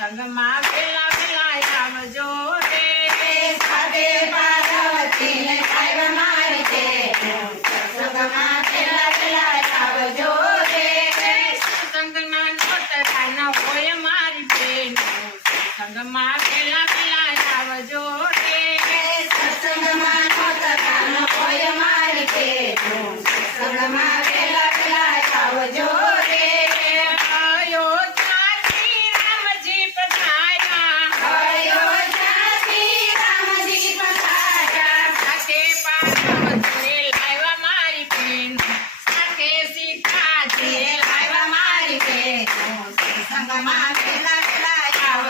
સંગમાં પેલા પેલા આવજો રે સાથે પાર્વતી ને કાયવા મારી દે સંગમાં પેલા પેલા આવજો રે સંગમાં નોટ ખાના હોય મારી બેન સંગમાં પેલા પેલા આવજો રે સંગમાં નોટ ખાના હોય મારી બેન સંગમાં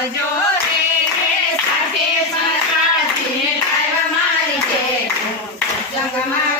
વહેલા આવજો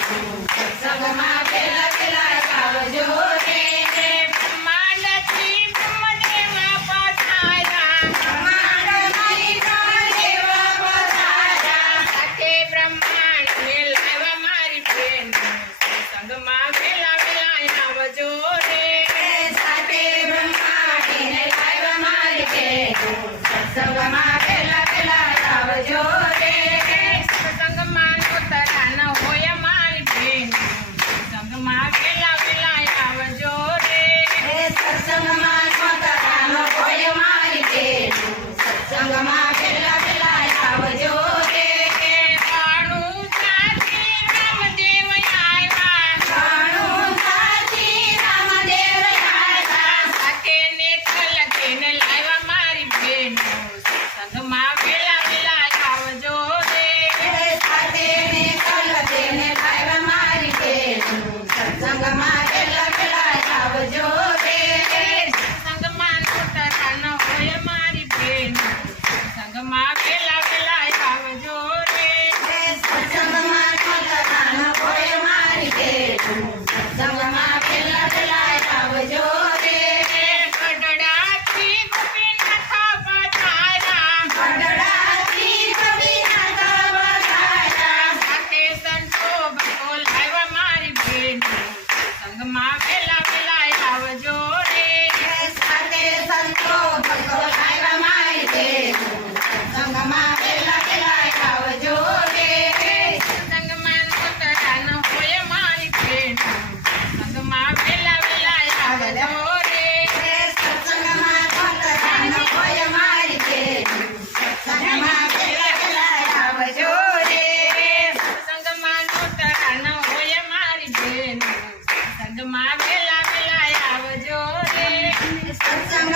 सत्संग